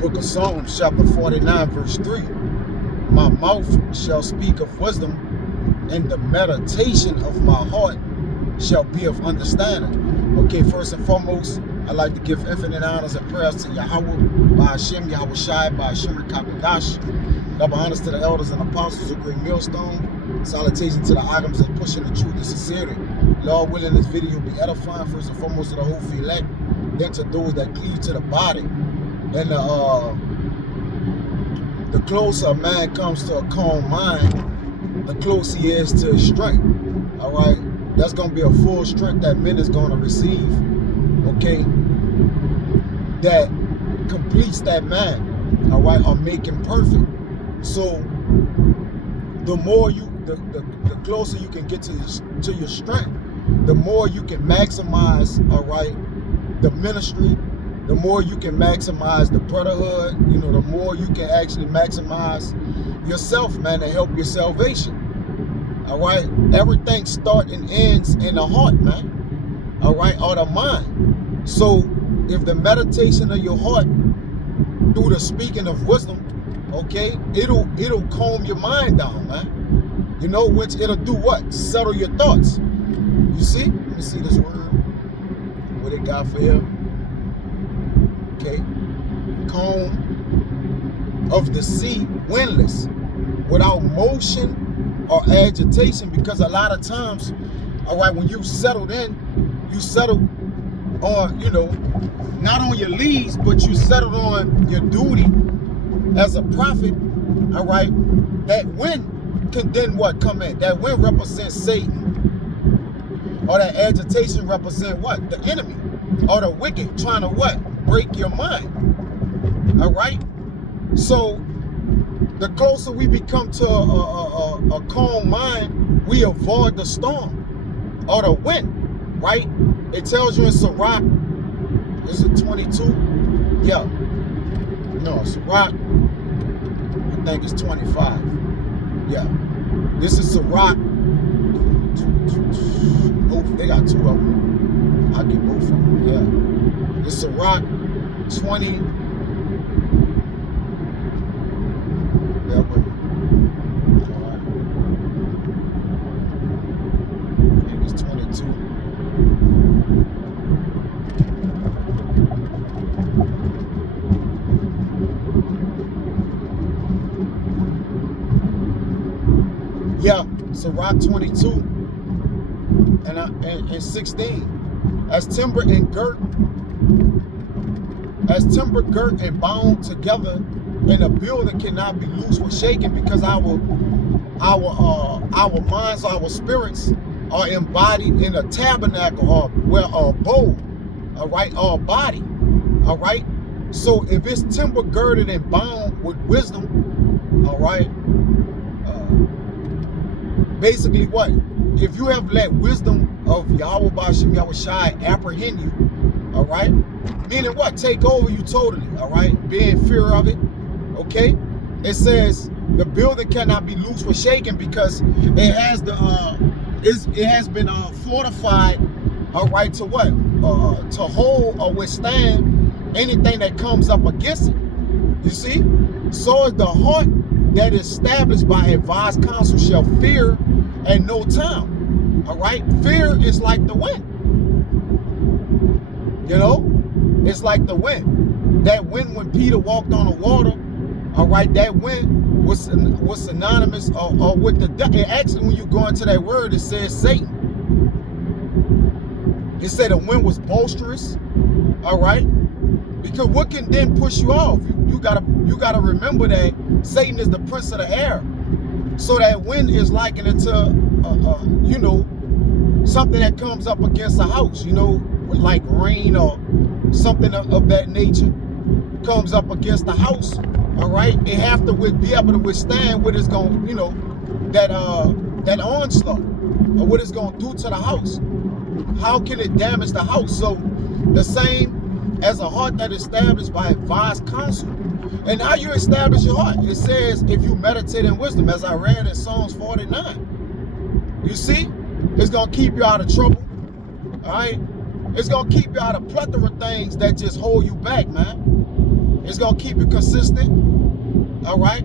Book of Psalms, chapter 49, verse 3. My mouth shall speak of wisdom, and the meditation of my heart shall be of understanding. Okay, first and foremost, I'd like to give infinite honors and prayers to Yahweh, by Hashem, Yahweh Shai, by Hashem Kakadash. Double honors to the elders and apostles of Great Millstone. Salutation to the items that pushing the truth and sincerity. Lord willing, this video will be edifying first and foremost to the whole elect, then to those that cleave to the body. And the closer a man comes to a calm mind, the closer he is to his strength. All right, that's going to be a full strength that men is going to receive. Okay, that completes that man. All right, or make him perfect. So the more you, the closer you can get to your strength, the more you can maximize. All right, the ministry. The more you can maximize the brotherhood, you know, the more you can actually maximize yourself, man, to help your salvation. All right, everything starts and ends in the heart, man. All right, or the mind. So if the meditation of your heart through the speaking of wisdom, okay, it'll calm your mind down, man. You know, which it'll do what? Settle your thoughts. You see? Let me see this word. What it got for you? Okay, calm of the sea, windless, without motion or agitation, because a lot of times, all right, when you settled in, you settled on, you know, not on your leads, but you settled on your duty as a prophet, all right, that wind can then what come in? That wind represents Satan, or that agitation represent what? The enemy, or the wicked trying to what? Break your mind. All right, so the closer we become to a calm mind, we avoid the storm or the wind, right? It tells you in Sirach, is it 22? Yeah, no, Sirach, I think it's 25. Yeah, this is Sirach. Oh, they got two of them. I'll get both of them. Yeah, it's Sirach 20. Yeah, wait. All right. I think it's 22. Yeah, Sirach 22 and 16. As timber girt and bound together, and a building cannot be loose or shaken, because our minds, our spirits are embodied in a tabernacle, or where a bow, all right, or a body, all right. So if it's timber girded and bound with wisdom, all right, basically what? If you have let wisdom of Yahweh Bashim Yahweh Shai apprehend you, all right, meaning what? Take over you totally, all right, be in fear of it, okay? It says the building cannot be loose or shaken, because it has the it has been fortified, all right, to what? To hold or withstand anything that comes up against it. You see? So is the heart that is established by advised counsel shall fear at no time. All right? Fear is like the wind. You know? It's like the wind. That wind when Peter walked on the water, all right, that wind was synonymous or with the devil. Actually, when you go into that word, it says Satan. It said the wind was boisterous, all right? Because what can then push you off? You gotta remember that Satan is the prince of the air. So that wind is likened into, you know, something that comes up against a house, you know, like rain or something of that nature comes up against the house, all right? It have to be able to withstand what it's going, you know, that onslaught, or what it's going to do to the house. How can it damage the house? So the same as a heart that is established by advised counsel. And how you establish your heart? It says if you meditate in wisdom, as I read in Psalms 49. You see? It's going to keep you out of trouble. All right? It's going to keep you out of plethora of things that just hold you back, man. It's gonna keep you consistent. All right.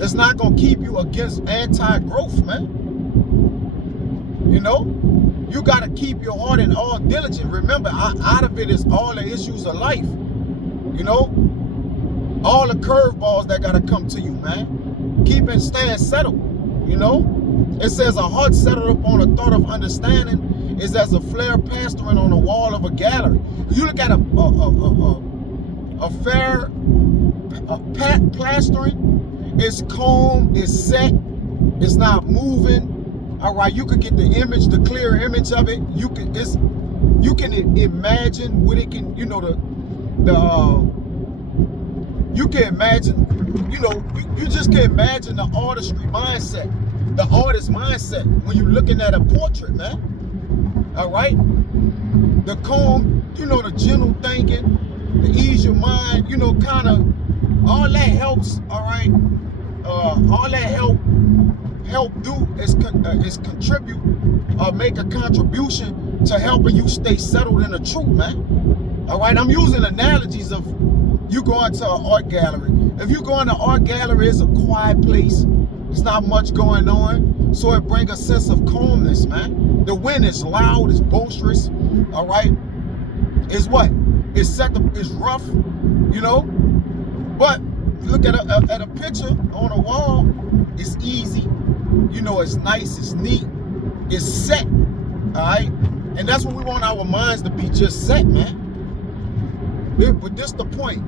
It's not gonna keep you against anti-growth, man. You know, you gotta keep your heart in all diligence. Remember, out of it is all the issues of life. You know, all the curveballs that gotta come to you, man. Keep and stand settled. You know, it says a heart settled upon a thought of understanding is as a flare pastoring on the wall of a gallery. You look at a fair plastering, it's calm, it's set, it's not moving. All right, you could get the image, the clear image of it. You can imagine what it can, you know, you can imagine, you know, you just can imagine the artistry mindset, the artist mindset when you're looking at a portrait, man. All right, the calm, you know, the gentle thinking, the ease your mind, you know, kind of all that helps. All right, all that help do is contribute or make a contribution to helping you stay settled in the truth, man. All right, I'm using analogies of you going to an art gallery. If you go in an art gallery, it's a quiet place. It's not much going on, so it brings a sense of calmness, man. The wind is loud, it's boisterous. All right, it's what? It's it's rough, you know. But look at a picture on a wall. It's easy, you know. It's nice, it's neat, it's set. All right, and that's what we want our minds to be, just set, man. But this the point.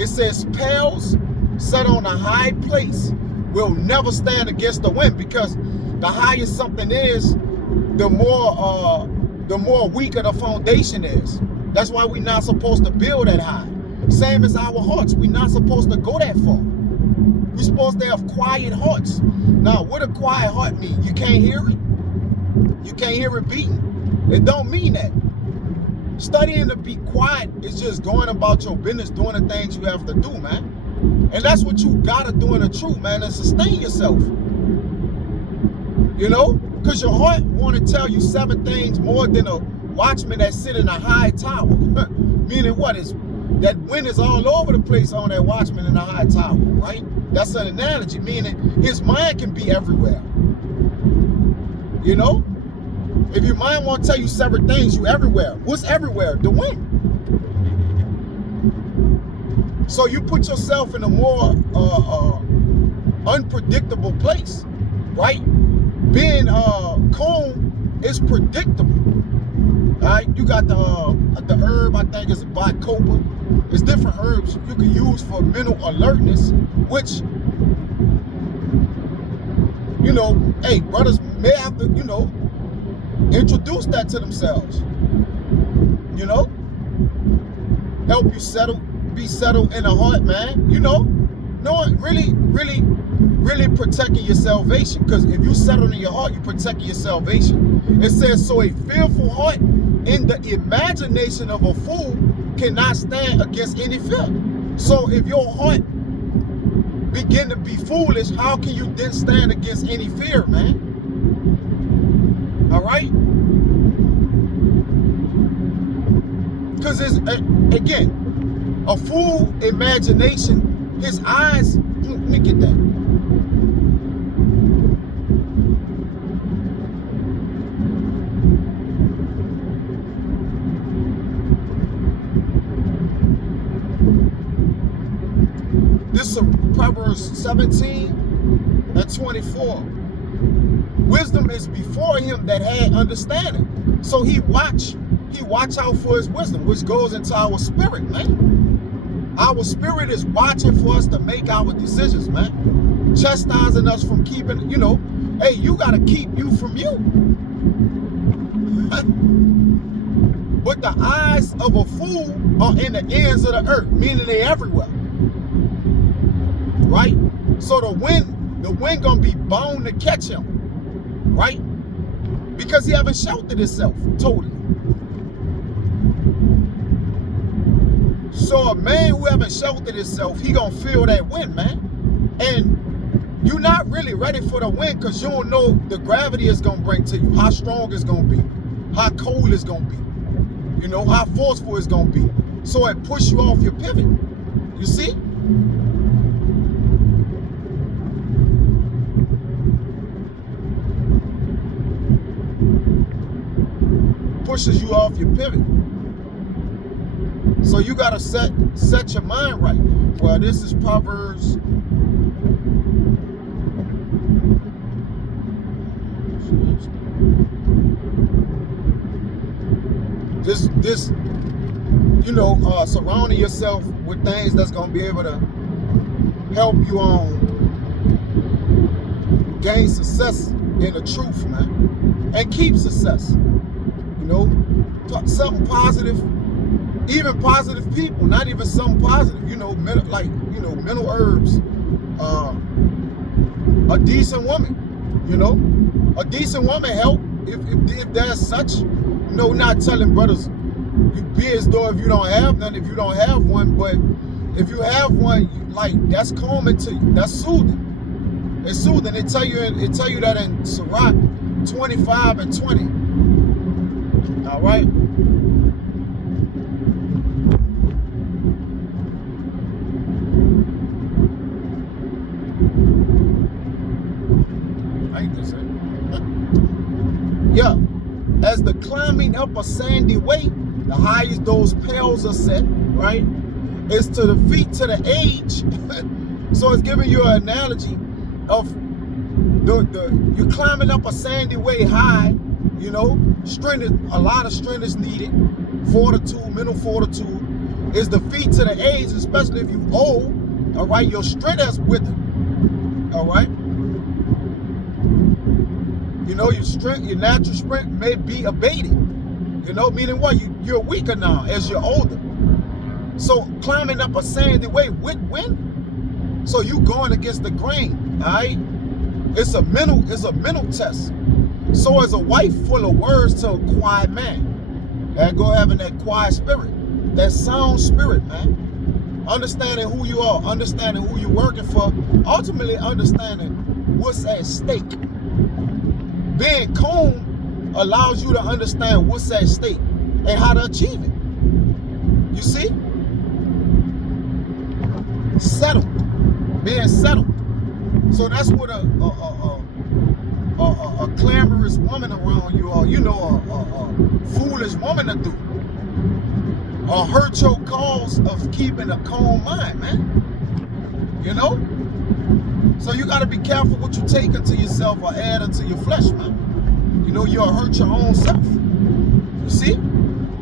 It says pales set on a high place will never stand against the wind, because the higher something is, the more weaker the foundation is. That's why we're not supposed to build that high. Same as our hearts. We're not supposed to go that far. We're supposed to have quiet hearts. Now, what a quiet heart mean? You can't hear it? You can't hear it beating? It don't mean that. Studying to be quiet is just going about your business, doing the things you have to do, man. And that's what you gotta do in the truth, man, and sustain yourself. You know? Because your heart want to tell you 7 things more than a watchman that sit in a high tower. Meaning what? Is that wind is all over the place on that watchman in a high tower, right? That's an analogy, meaning his mind can be everywhere. You know? If your mind won't tell you 7 things, you everywhere. What's everywhere? The wind. So you put yourself in a more unpredictable place, right? Being calm is predictable. All right, you got the herb, I think it's bacopa. It's different herbs you can use for mental alertness, which, you know, hey, brothers may have to, you know, introduce that to themselves. You know, help you settle, be settled in the heart, man. You know, knowing really protecting your salvation. Because if you settle in your heart, you protecting your salvation. It says, so a fearful heart in the imagination of a fool cannot stand against any fear. So if your heart begin to be foolish, how can you then stand against any fear, man? All right? Because it's, again, a fool imagination, his eyes, let me get that. This is Proverbs 17:24. Wisdom is before him that had understanding. So he watch out for his wisdom, which goes into our spirit, man. Our spirit is watching for us to make our decisions, man. Chastising us from keeping, you know, hey, you got to keep you from you. But the eyes of a fool are in the ends of the earth, meaning they everywhere. Right? So the wind gonna be bound to catch him, right? Because he haven't sheltered himself totally. So a man who haven't sheltered himself, he gonna feel that wind, man. And you're not really ready for the wind because you don't know the gravity it's gonna bring to you, how strong it's gonna be, how cold it's gonna be. You know, how forceful it's going to be. So it pushes you off your pivot. You see? Pushes you off your pivot. So you got to set your mind right. Well, this is Proverbs. This, you know, surrounding yourself with things that's going to be able to help you gain success in the truth, man, and keep success. You know, something positive, even positive people, not even something positive. You know, mental herbs, a decent woman. You know, a decent woman help if there's such. You know, not telling brothers you be as though if you don't have none, if you don't have one, but if you have one, like, that's calming to you. That's soothing. It's soothing. It tell you that in Sirach 25 and 20. All right. I ain't this it. Yeah. As the climbing up a sandy way, the higher those pales are set, right? It's to the feet to the age. So it's giving you an analogy of you're climbing up a sandy way high, you know, strength, a lot of strength is needed, fortitude, mental fortitude. Is the feet to the age, especially if you old, all right, your strength has withered, all right? You know, your natural strength may be abated. You know, meaning what? You're weaker now as you're older. So climbing up a sandy way with wind, so you going against the grain, all right? It's a mental test. So as a wife full of words to a quiet man, that go having that quiet spirit, that sound spirit, man. Understanding who you are, understanding who you're working for, ultimately understanding what's at stake. Being calm allows you to understand what's at stake and how to achieve it. You see? Settled. Being settled. So that's what a clamorous woman around you, or, you know, a foolish woman to do. Or hurt your cause of keeping a calm mind, man. You know? So you got to be careful what you take into yourself or add into your flesh, man. You know, you'll hurt your own self. You see?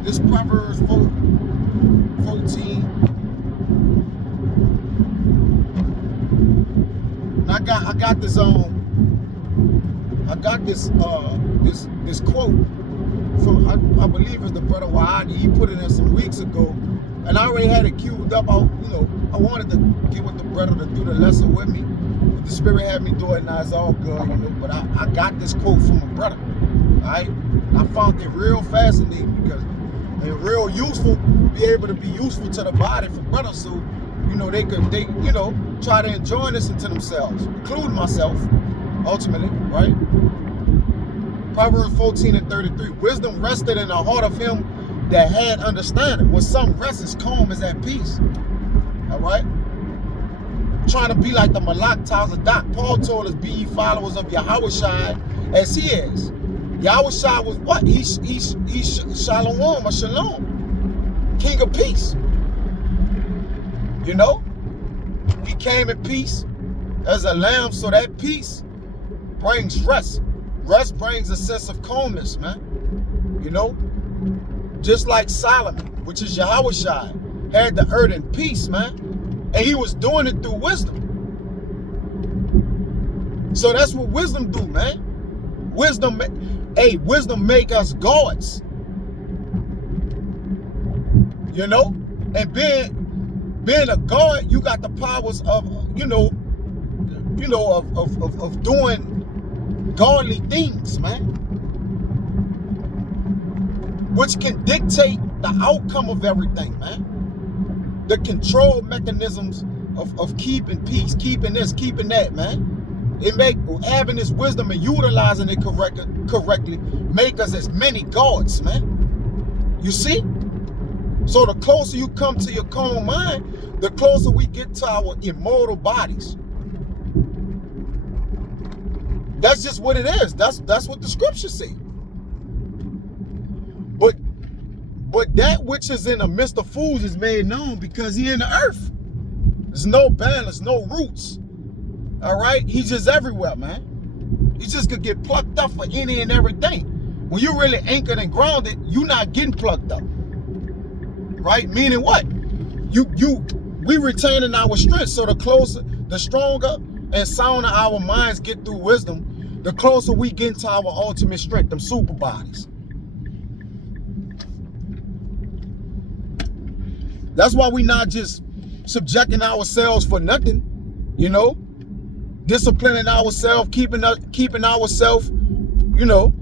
This Proverbs 14. I got this this quote from, I believe it's the brother Wahadi. He put it in some weeks ago, and I already had it queued up. I wanted to get with the brother to do the lesson with me. But the spirit had me do it, and it's all good, you know. But I got this quote from a brother. All right, I found it real fascinating because they're real useful. Be able to be useful to the body for brothers, so you know they try to enjoy this into themselves, including myself, ultimately, right? Proverbs 14 and 33. Wisdom rested in the heart of him that had understanding. When some rest is calm, is at peace. All right? Trying to be like the Malak Tazadak. Paul told us, be ye followers of Yahushua as he is. Yahushua was what? He's Shalom or Shalom. King of peace. You know? He came in peace as a lamb, so that peace brings rest. Rest brings a sense of calmness, man. You know? Just like Solomon, which is Yahushua, had the earth in peace, man. And he was doing it through wisdom. So that's what wisdom do, man. Wisdom make us gods. You know? And being a god, you got the powers of, of doing godly things, man. Which can dictate the outcome of everything, man. The control mechanisms of keeping peace, keeping this, keeping that, man. It make having this wisdom and utilizing it correctly make us as many gods, man. You see? So the closer you come to your calm mind, the closer we get to our immortal bodies. That's just what it is. That's what the scriptures say. But that which is in the midst of fools is made known because he in the earth. There's no balance, no roots. All right? He's just everywhere, man. He just could get plucked up for any and everything. When you're really anchored and grounded, you're not getting plucked up. Right? Meaning what? We retaining our strength. So the closer, the stronger and sounder our minds get through wisdom, the closer we get to our ultimate strength, them super bodies. That's why we not just subjecting ourselves for nothing, you know, disciplining ourselves, keeping ourselves, you know,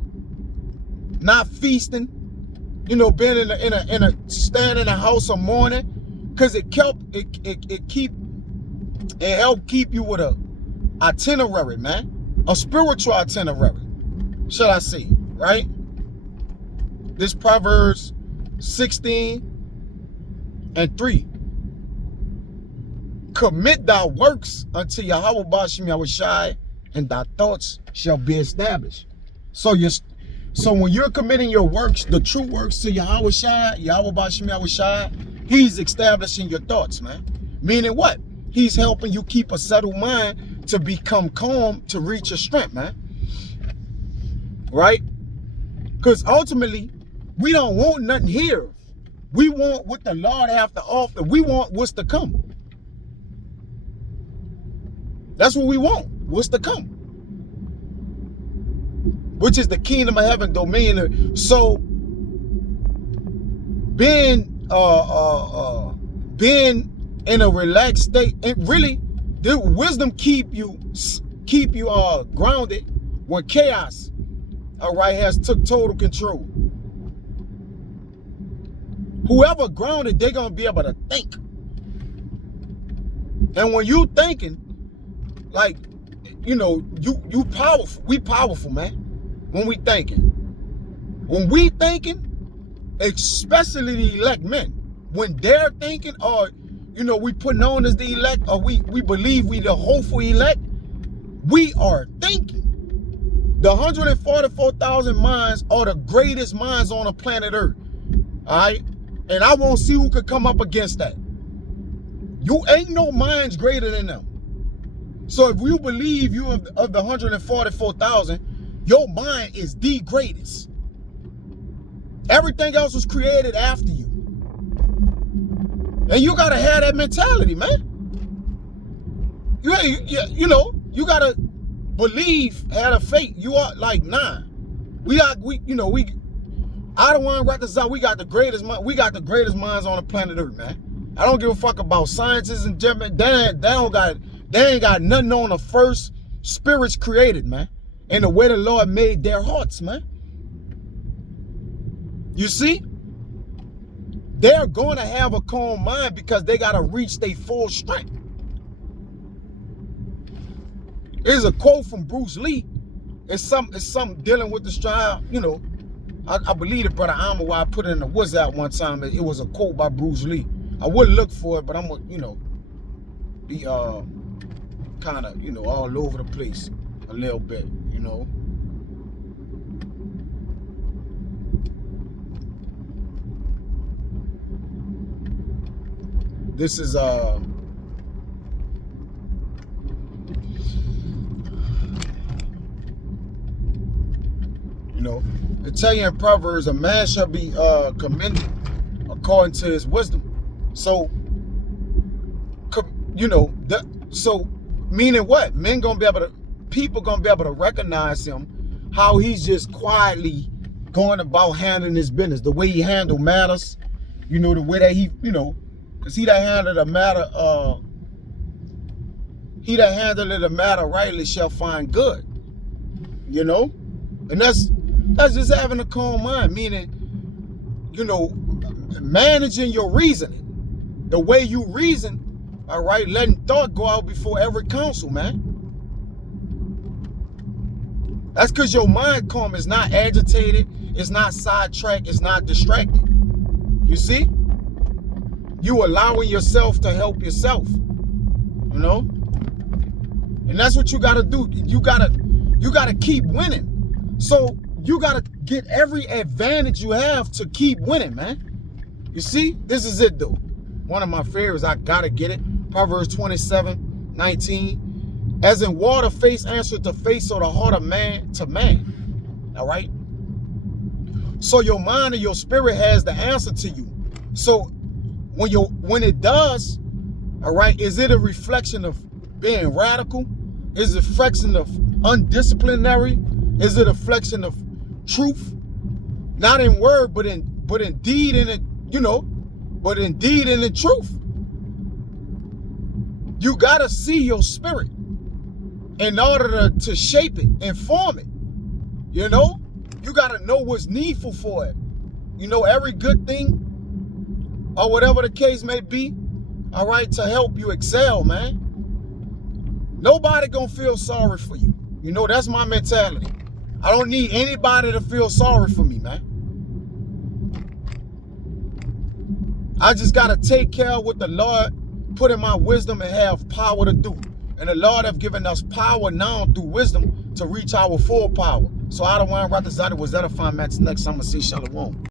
not feasting, you know, being in a stand in a house of mourning, because it helped keep you with a itinerary, man, a spiritual itinerary, shall I say, right? This Proverbs 16:3. Commit thy works unto Yahweh Ba'ashem Yahushai, and thy thoughts shall be established. So when you're committing your works, the true works to Yahweh Ba'ashem Yahushai, he's establishing your thoughts, man. Meaning what? He's helping you keep a settled mind to become calm, to reach your strength, man. Right? Because ultimately, we don't want nothing here. We want what the Lord have to offer. We want what's to come. That's what we want. What's to come? Which is the kingdom of heaven, dominion. So being in a relaxed state, and really, the wisdom keep you grounded when chaos, all right, has took total control. Whoever grounded, they're gonna be able to think. And when you thinking, like, you know, you powerful. We powerful, man. When we thinking, especially the elect men, when they're thinking, or you know, we put on as the elect, or we believe we the hopeful elect, we are thinking. The 144,000 minds are the greatest minds on the planet Earth. All right. And I won't see who could come up against that. You ain't no minds greater than them. So if you believe you of the 144,000, your mind is the greatest. Everything else was created after you. And you gotta have that mentality, man. You know, you gotta believe, have a faith. You are like, nah. I don't want to reconcile. We got the greatest minds on the planet Earth, man. I don't give a fuck about scientists and German. They ain't got nothing on the first spirits created, man. And the way the Lord made their hearts, man. You see? They're going to have a calm mind because they got to reach their full strength. Here's a quote from Bruce Lee. It's something dealing with this child, you know. I believe it, Brother Amma, I put it in the WhatsApp one time. It was a quote by Bruce Lee. I would look for it, but I'm gonna, you know, be kind of, you know, all over the place a little bit, you know. This is you know, it tell you in Proverbs, a man shall be commended according to his wisdom. So, you know, so meaning what? People gonna be able to recognize him, how he's just quietly going about handling his business, the way he handle matters, you know, the way that he, you know, because he that handled a matter rightly shall find good, you know, and that's just having a calm mind, meaning, you know, managing your reasoning, the way you reason, all right, letting thought go out before every counsel, man. That's because your mind calm is not agitated, it's not sidetracked, it's not distracted. You see? You allowing yourself to help yourself. You know? And that's what you gotta do. You gotta keep winning. So you gotta get every advantage you have to keep winning, man. You see? This is it though. One of my favorites, I gotta get it. Proverbs 27:19. As in water, face answers to face, so the heart of man to man. All right? So your mind and your spirit has the answer to you. So when it does, all right, is it a reflection of being radical? Is it a reflection of undisciplinary? Is it a reflection of truth? Not in word, but in deed and in, you know, but in deed and in truth. You gotta see your spirit in order to shape it and form it. You know? You got to know what's needful for it. You know, every good thing or whatever the case may be, all right, to help you excel, man. Nobody gonna feel sorry for you. You know, that's my mentality. I don't need anybody to feel sorry for me, man. I just got to take care of what the Lord put in my wisdom and have power to do. And the Lord have given us power now through wisdom to reach our full power. So I don't want to write this out. Was that a fine match next? I'm going to see Shalom.